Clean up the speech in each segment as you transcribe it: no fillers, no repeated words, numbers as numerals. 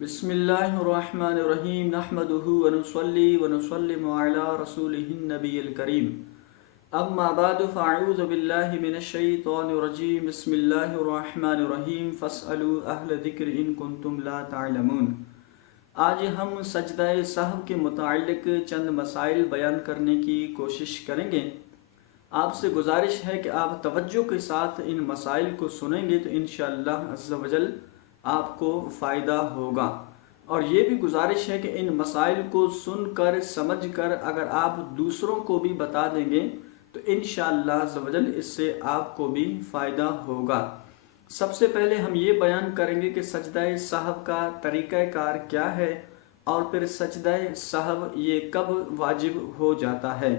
بسم اللہ الرحمن الرحیم نحمدہ ونصلی ونسلم علی رسولہ النبی الکریم اما بعد فاعوذ باللہ من الشیطان الرجیم بسم اللہ الرحمن الرحیم فاسألوا اہل ذکر ان کنتم لا تعلمون۔ آج ہم سجدہ سہو کے متعلق چند مسائل بیان کرنے کی کوشش کریں گے۔ آپ سے گزارش ہے کہ آپ توجہ کے ساتھ ان مسائل کو سنیں گے تو انشاءاللہ عز و جل آپ کو فائدہ ہوگا، اور یہ بھی گزارش ہے کہ ان مسائل کو سن کر سمجھ کر اگر آپ دوسروں کو بھی بتا دیں گے تو انشاءاللہ عز و جل اس سے آپ کو بھی فائدہ ہوگا۔ سب سے پہلے ہم یہ بیان کریں گے کہ سجدہ سہو کا طریقہ کار کیا ہے، اور پھر سجدہ سہو یہ کب واجب ہو جاتا ہے۔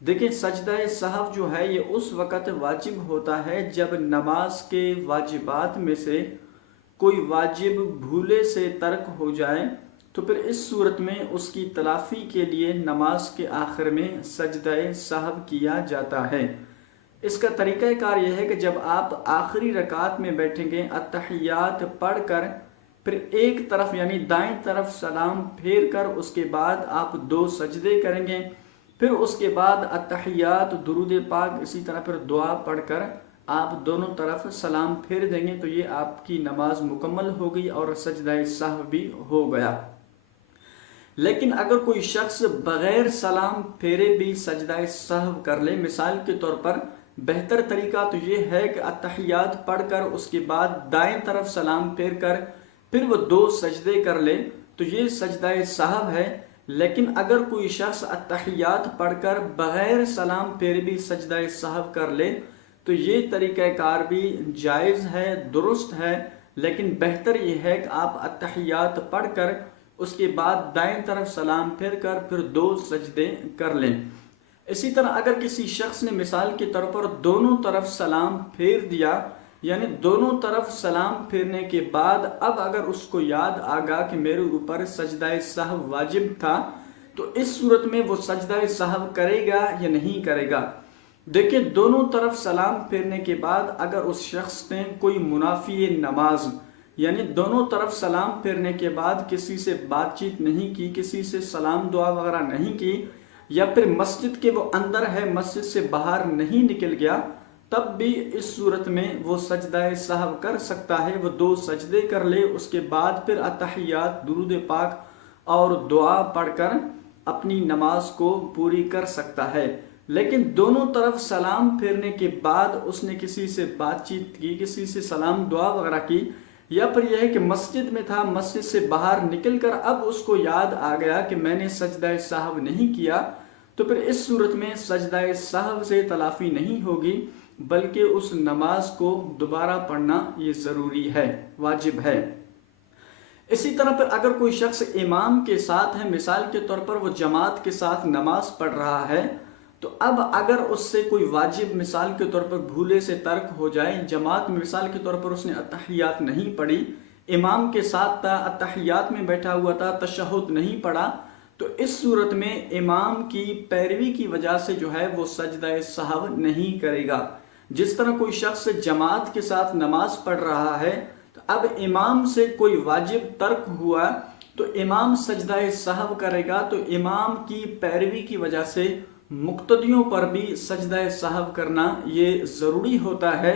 دیکھیں، سجدہ سہو جو ہے یہ اس وقت واجب ہوتا ہے جب نماز کے واجبات میں سے کوئی واجب بھولے سے ترک ہو جائے، تو پھر اس صورت میں اس کی تلافی کے لیے نماز کے آخر میں سجدہ سہو کیا جاتا ہے۔ اس کا طریقہ کار یہ ہے کہ جب آپ آخری رکعت میں بیٹھیں گے، اتحیات پڑھ کر پھر ایک طرف یعنی دائیں طرف سلام پھیر کر اس کے بعد آپ 2 سجدے کریں گے، پھر اس کے بعد اتحیات، درود پاک، اسی طرح پھر دعا پڑھ کر آپ دونوں طرف سلام پھیر دیں گے، تو یہ آپ کی نماز مکمل ہو گئی اور سجدہ سہو بھی ہو گیا۔ لیکن اگر کوئی شخص بغیر سلام پھیرے بھی سجدہ سہو کر لے، مثال کے طور پر بہتر طریقہ تو یہ ہے کہ اتحیات پڑھ کر اس کے بعد دائیں طرف سلام پھیر کر پھر وہ 2 سجدے کر لے، تو یہ سجدہ سہو ہے۔ لیکن اگر کوئی شخص اتحیات پڑھ کر بغیر سلام پھیرے بھی سجدہ سہو کر لے تو یہ طریقہ کار بھی جائز ہے، درست ہے، لیکن بہتر یہ ہے کہ آپ اتحیات پڑھ کر اس کے بعد دائیں طرف سلام پھیر کر پھر 2 سجدے کر لیں۔ اسی طرح اگر کسی شخص نے مثال کے طور پر دونوں طرف سلام پھیر دیا، یعنی دونوں طرف سلام پھیرنے کے بعد اب اگر اس کو یاد آگا کہ میرے اوپر سجدہ سہو واجب تھا، تو اس صورت میں وہ سجدہ سہو کرے گا یا نہیں کرے گا۔ دیکھیں، دونوں طرف سلام پھیرنے کے بعد اگر اس شخص نے کوئی منافی نماز یعنی دونوں طرف سلام پھیرنے کے بعد کسی سے بات چیت نہیں کی، کسی سے سلام دعا وغیرہ نہیں کی، یا پھر مسجد کے وہ اندر ہے، مسجد سے باہر نہیں نکل گیا، تب بھی اس صورت میں وہ سجدہ سہو کر سکتا ہے۔ وہ 2 سجدے کر لے، اس کے بعد پھر اتحیات، درود پاک اور دعا پڑھ کر اپنی نماز کو پوری کر سکتا ہے۔ لیکن دونوں طرف سلام پھیرنے کے بعد اس نے کسی سے بات چیت کی، کسی سے سلام دعا وغیرہ کی، یا پھر یہ ہے کہ مسجد میں تھا، مسجد سے باہر نکل کر اب اس کو یاد آ گیا کہ میں نے سجدہ سہو نہیں کیا، تو پھر اس صورت میں سجدہ سہو سے تلافی نہیں ہوگی، بلکہ اس نماز کو دوبارہ پڑھنا یہ ضروری ہے، واجب ہے۔ اسی طرح پر اگر کوئی شخص امام کے ساتھ ہے، مثال کے طور پر وہ جماعت کے ساتھ نماز پڑھ رہا ہے، تو اب اگر اس سے کوئی واجب مثال کے طور پر بھولے سے ترک ہو جائے، جماعت میں مثال کے طور پر اس نے اتحیات نہیں پڑھی، امام کے ساتھ تھا، اتحیات میں بیٹھا ہوا تھا، تشہد نہیں پڑھا، تو اس صورت میں امام کی پیروی کی وجہ سے جو ہے وہ سجدہ سہو نہیں کرے گا۔ جس طرح کوئی شخص جماعت کے ساتھ نماز پڑھ رہا ہے، تو اب امام سے کوئی واجب ترک ہوا تو امام سجدہ سہو کرے گا، تو امام کی پیروی کی وجہ سے مقتدیوں پر بھی سجدہ سہو کرنا یہ ضروری ہوتا ہے۔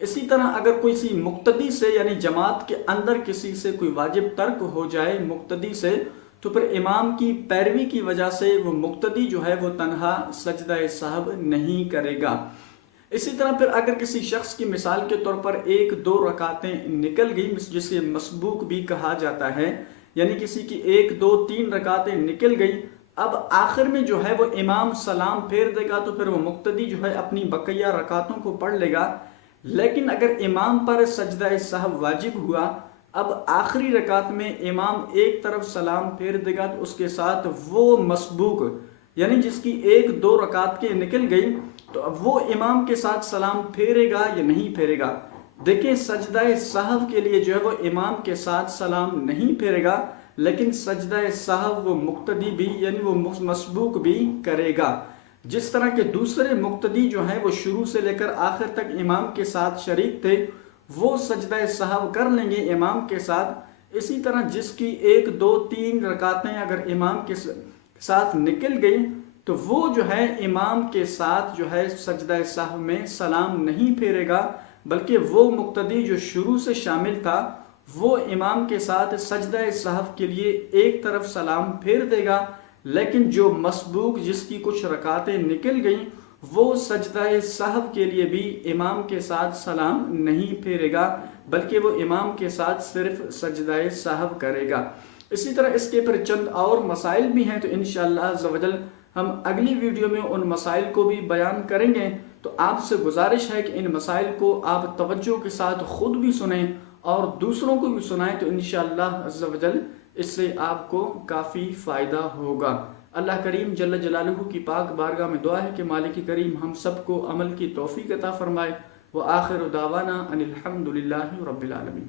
اسی طرح اگر کسی مقتدی سے یعنی جماعت کے اندر کسی سے کوئی واجب ترک ہو جائے مقتدی سے، تو پھر امام کی پیروی کی وجہ سے وہ مقتدی جو ہے وہ تنہا سجدہ سہو نہیں کرے گا۔ اسی طرح پھر اگر کسی شخص کی مثال کے طور پر 1-2 رکعتیں نکل گئی، جسے مسبوق بھی کہا جاتا ہے، یعنی کسی کی 1-2-3 رکعتیں نکل گئی، اب آخر میں جو ہے وہ امام سلام پھیر دے گا، تو پھر وہ مقتدی جو ہے اپنی بقیہ رکعتوں کو پڑھ لے گا۔ لیکن اگر امام پر سجدہ سہو واجب ہوا، اب آخری رکعت میں امام ایک طرف سلام پھیر دے گا، تو اس کے ساتھ وہ مسبوق یعنی جس کی 1-2 رکعت کے نکل گئی، تو اب وہ امام کے ساتھ سلام پھیرے گا یا نہیں پھیرے گا۔ دیکھیں، سجدہ سہو کے لیے جو ہے وہ امام کے ساتھ سلام نہیں پھیرے گا، لیکن سجدہ سہو وہ مقتدی بھی یعنی وہ مسبوق بھی کرے گا۔ جس طرح کے دوسرے مقتدی جو ہیں وہ شروع سے لے کر آخر تک امام کے ساتھ شریک تھے، وہ سجدہ سہو کر لیں گے امام کے ساتھ، اسی طرح جس کی 1 2 3 رکعتیں اگر امام کے ساتھ نکل گئی تو وہ جو ہے امام کے ساتھ جو ہے سجدہ سہو میں سلام نہیں پھیرے گا، بلکہ وہ مقتدی جو شروع سے شامل تھا وہ امام کے ساتھ سجدہ سہو کے لیے ایک طرف سلام پھیر دے گا، لیکن جو مسبوق جس کی کچھ رکعتیں نکل گئیں وہ سجدہ سہو کے لیے بھی امام کے ساتھ سلام نہیں پھیرے گا، بلکہ وہ امام کے ساتھ صرف سجدہ سہو کرے گا۔ اسی طرح اس کے پر چند اور مسائل بھی ہیں، تو انشاءاللہ عز و جل ہم اگلی ویڈیو میں ان مسائل کو بھی بیان کریں گے۔ تو آپ سے گزارش ہے کہ ان مسائل کو آپ توجہ کے ساتھ خود بھی سنیں اور دوسروں کو بھی سنائیں، تو انشاءاللہ عز و جل اس سے آپ کو کافی فائدہ ہوگا۔ اللہ کریم جل جلالہ کی پاک بارگاہ میں دعا ہے کہ مالک کریم ہم سب کو عمل کی توفیق عطا فرمائے۔ وآخر دعوانا ان الحمد للہ رب العالمین۔